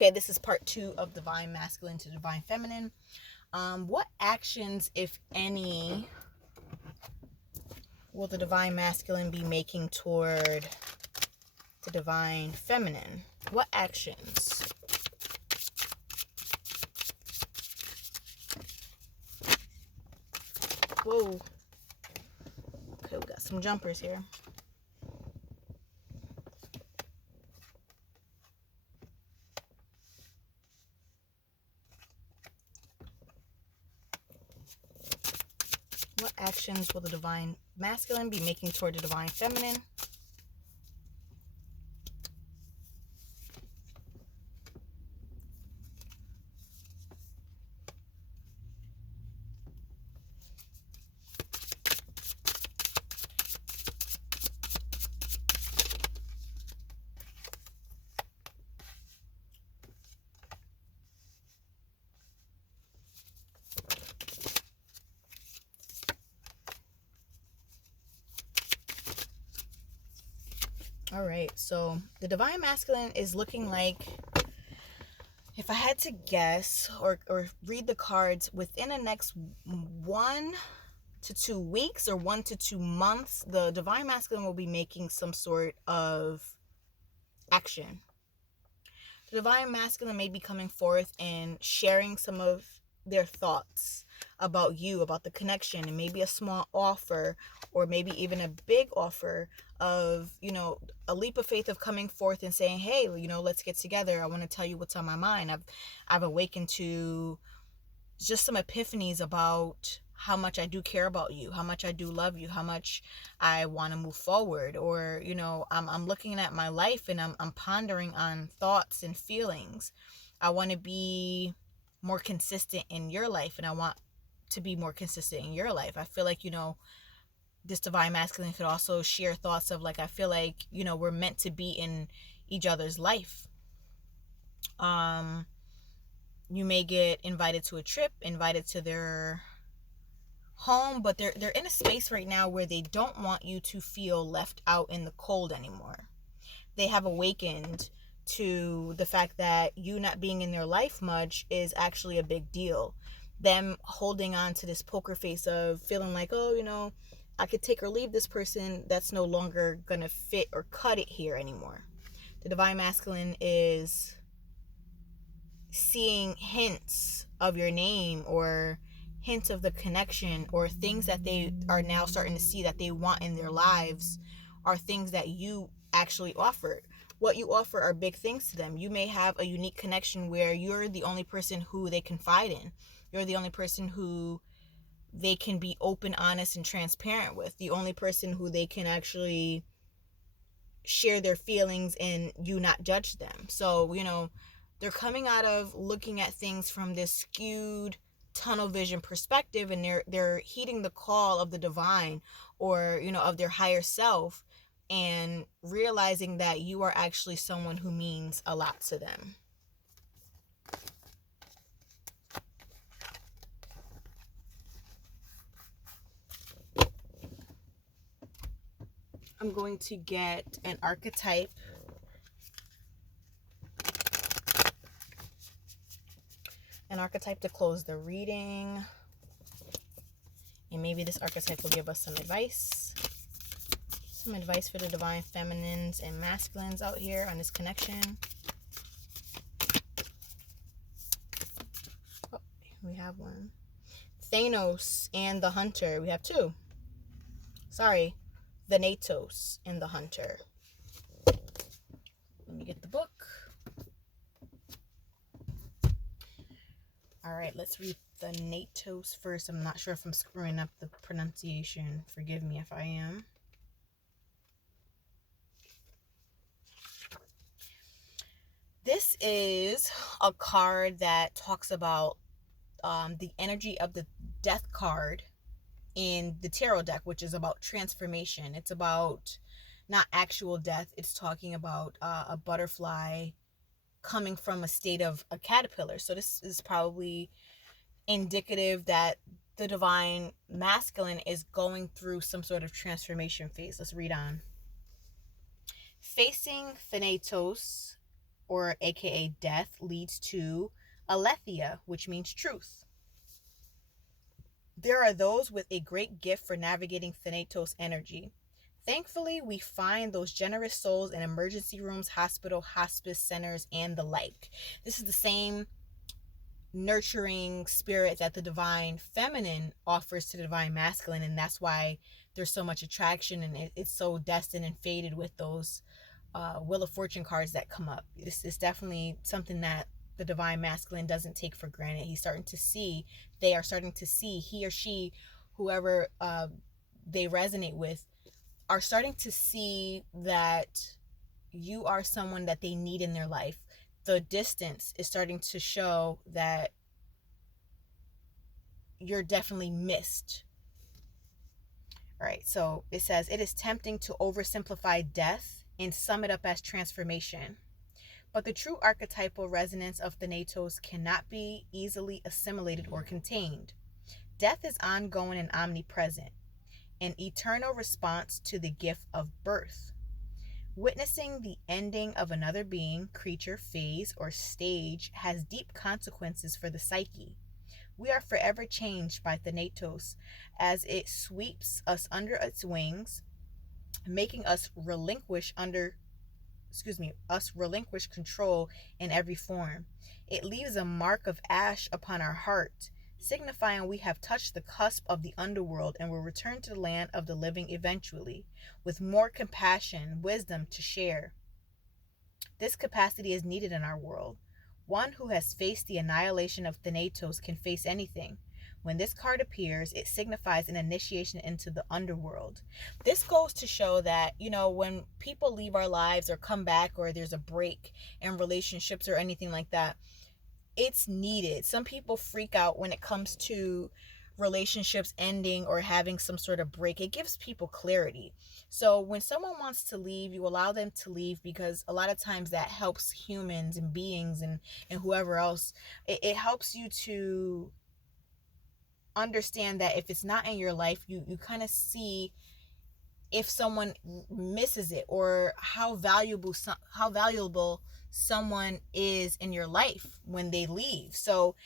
Okay, this is part 2 of Divine Masculine to Divine Feminine. What actions, if any, will the Divine Masculine be making toward the Divine Feminine? What actions? Whoa. Okay, we got some jumpers here. What actions will the Divine Masculine be making toward the Divine Feminine? All right, so the Divine Masculine is looking like, if I had to guess or read the cards, within the next 1 to 2 weeks or 1 to 2 months, the Divine Masculine will be making some sort of action. The Divine Masculine may be coming forth and sharing some of their thoughts about you, about the connection, and maybe a small offer or maybe even a big offer of, a leap of faith of coming forth and saying, hey, let's get together. I want to tell you what's on my mind. I've awakened to just some epiphanies about how much I do care about you, how much I do love you, how much I want to move forward. Or, I'm looking at my life and I'm pondering on thoughts and feelings. I want to be more consistent in your life, and I want to be more consistent in your life. I feel like, this Divine Masculine could also share thoughts of, like, I feel like, we're meant to be in each other's life. You may get invited to a trip, invited to their home, but they're in a space right now where they don't want you to feel left out in the cold anymore. They have awakened to the fact that you not being in their life much is actually a big deal. Them holding on to this poker face of feeling like, oh, I could take or leave this person, that's no longer gonna fit or cut it here anymore. The Divine Masculine is seeing hints of your name or hints of the connection, or things that they are now starting to see that they want in their lives are things that you actually offered. What you offer are big things to them. You may have a unique connection where you're the only person who they confide in. You're the only person who they can be open, honest, and transparent with. The only person who they can actually share their feelings and you not judge them. So, they're coming out of looking at things from this skewed tunnel vision perspective, and they're heeding the call of the divine, or of their higher self, and realizing that you are actually someone who means a lot to them. I'm going to get an archetype to close the reading. And maybe this archetype will give us some advice. Some advice for the Divine Feminines and Masculines out here on this connection. Oh, we have one. Thanos and the Hunter. We have two. Sorry. Thanatos and the Hunter. Let me get the book. All right, let's read Thanatos first. I'm not sure if I'm screwing up the pronunciation. Forgive me if I am. This is a card that talks about the energy of the Death card in the tarot deck, which is about transformation. It's about not actual death. It's talking about a butterfly coming from a state of a caterpillar. So this is probably indicative that the Divine Masculine is going through some sort of transformation phase. Let's read on. Facing Thanatos or aka death, leads to aletheia, which means truth. There are those with a great gift for navigating Thanatos energy. Thankfully, we find those generous souls in emergency rooms, hospital, hospice centers, and the like. This is the same nurturing spirit that the divine feminine offers to the divine masculine, and that's why there's so much attraction, and it's so destined and fated with those Wheel of Fortune cards that come up. This is definitely something that the divine masculine doesn't take for granted. They are starting to see, he or she, whoever they resonate with, are starting to see that you are someone that they need in their life. The distance is starting to show that you're definitely missed. All right, so it says, it is tempting to oversimplify death and sum it up as transformation. But the true archetypal resonance of Thanatos cannot be easily assimilated or contained. Death is ongoing and omnipresent, an eternal response to the gift of birth. Witnessing the ending of another being, creature, phase, or stage has deep consequences for the psyche. We are forever changed by Thanatos as it sweeps us under its wings, making us relinquish control in every form. It leaves a mark of ash upon our heart, signifying we have touched the cusp of the underworld and will return to the land of the living eventually, with more compassion, wisdom to share. This capacity is needed in our world. One who has faced the annihilation of Thanatos can face anything. When this card appears, it signifies an initiation into the underworld. This goes to show that, when people leave our lives or come back, or there's a break in relationships or anything like that, it's needed. Some people freak out when it comes to relationships ending or having some sort of break. It gives people clarity. So when someone wants to leave, you allow them to leave, because a lot of times that helps humans and beings and whoever else. It helps you to understand that if it's not in your life, you kind of see if someone misses it, or how valuable someone is in your life when they leave. So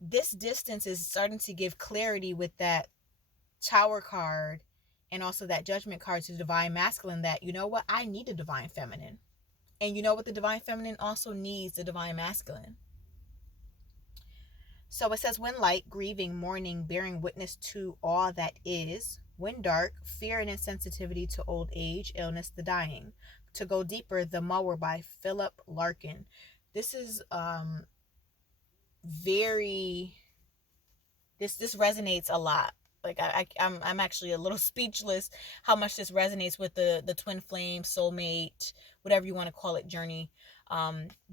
this distance is starting to give clarity with that Tower card and also that Judgment card to the divine masculine, that, you know what, I need a divine feminine. And you know what, the divine feminine also needs the divine masculine. So it says, when light, grieving, mourning, bearing witness to all that is. When dark, fear and insensitivity to old age, illness, the dying. To go deeper, The Mower by Philip Larkin. This is this resonates a lot. Like I'm actually a little speechless how much this resonates with the twin flame, soulmate, whatever you want to call it, journey.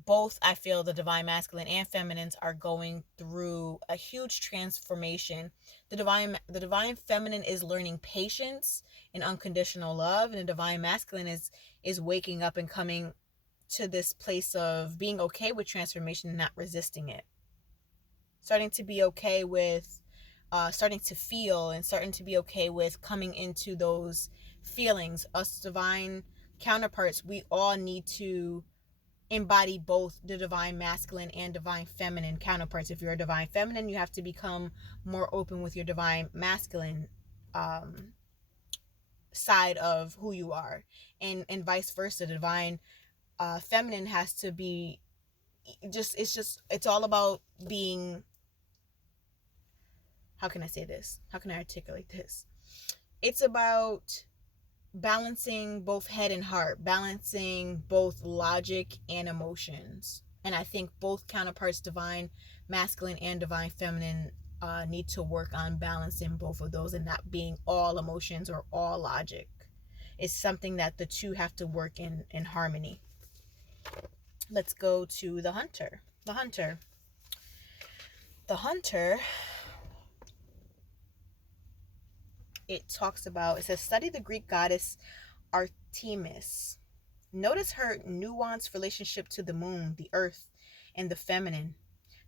Both, I feel, the divine masculine and feminines are going through a huge transformation. The divine feminine is learning patience and unconditional love, and the divine masculine is waking up and coming to this place of being okay with transformation and not resisting it. Starting to be okay with starting to feel and starting to be okay with coming into those feelings. Us divine counterparts, we all need to embody both the divine masculine and divine feminine counterparts. If you're a divine feminine, you have to become more open with your divine masculine side of who you are, and vice versa. The divine feminine has to be it's all about being, how can I say this? How can I articulate this? It's about balancing both head and heart, balancing both logic and emotions. And I think both counterparts, divine masculine and divine feminine, need to work on balancing both of those and not being all emotions or all logic. It's something that the two have to work in harmony. Let's go to the hunter. The hunter, it says, study the Greek goddess Artemis. Notice her nuanced relationship to the moon, the earth, and the feminine.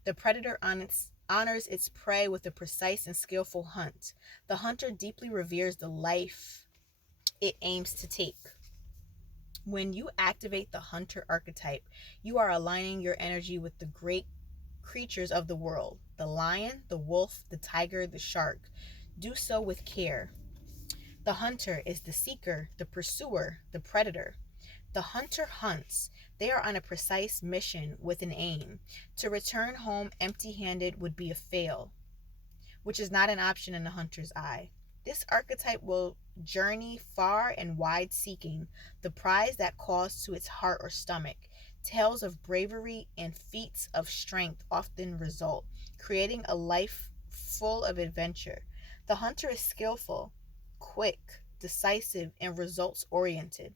The predator honors its prey with a precise and skillful hunt. The hunter deeply reveres the life it aims to take. When you activate the hunter archetype, you are aligning your energy with the great creatures of the world: the lion, the wolf, the tiger, the shark. Do so with care. The hunter is the seeker, the pursuer, the predator. The hunter hunts. They are on a precise mission with an aim. To return home empty handed would be a fail, which is not an option in the hunter's eye. This archetype will journey far and wide seeking the prize that calls to its heart or stomach. Tales of bravery and feats of strength often result, creating a life full of adventure. The hunter is skillful, quick, decisive, and results oriented.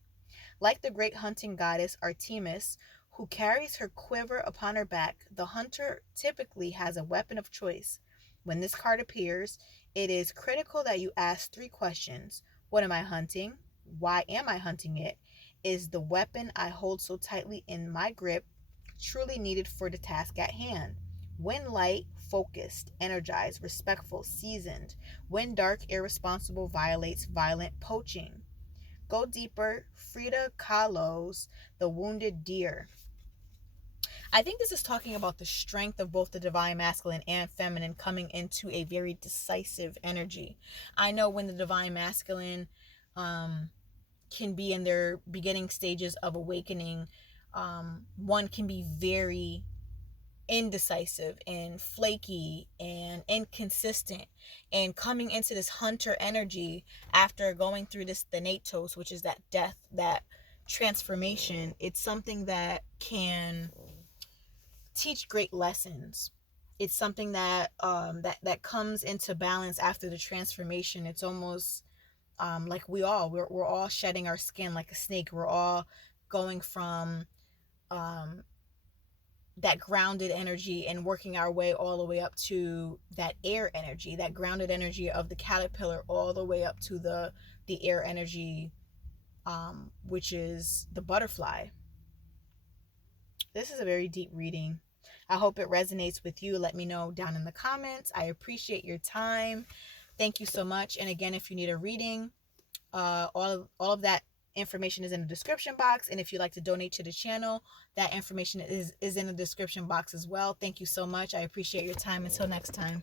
Like the great hunting goddess Artemis, who carries her quiver upon her back, the hunter typically has a weapon of choice. When this card appears, it is critical that you ask three questions. What am I hunting? Why am I hunting it? Is the weapon I hold so tightly in my grip truly needed for the task at hand? When light, focused, energized, respectful, seasoned. When dark, irresponsible, violates, violent, poaching. Go deeper. Frida Kahlo's The Wounded Deer. I think this is talking about the strength of both the divine masculine and feminine coming into a very decisive energy. I know when the divine masculine can be in their beginning stages of awakening, one can be very indecisive and flaky and inconsistent, and coming into this hunter energy after going through this thanatos, which is that death, that transformation, it's something that can teach great lessons. It's something that that comes into balance after the transformation. It's almost like we're all shedding our skin like a snake. We're all going from um, that grounded energy and working our way all the way up to that air energy, that grounded energy of the caterpillar, all the way up to the air energy, which is the butterfly. This is a very deep reading. I hope it resonates with you. Let me know down in the comments. I appreciate your time. Thank you so much. And again, if you need a reading, all of that information is in the description box. And if you'd like to donate to the channel, that information is in the description box as well. Thank you so much. I appreciate your time. Until next time.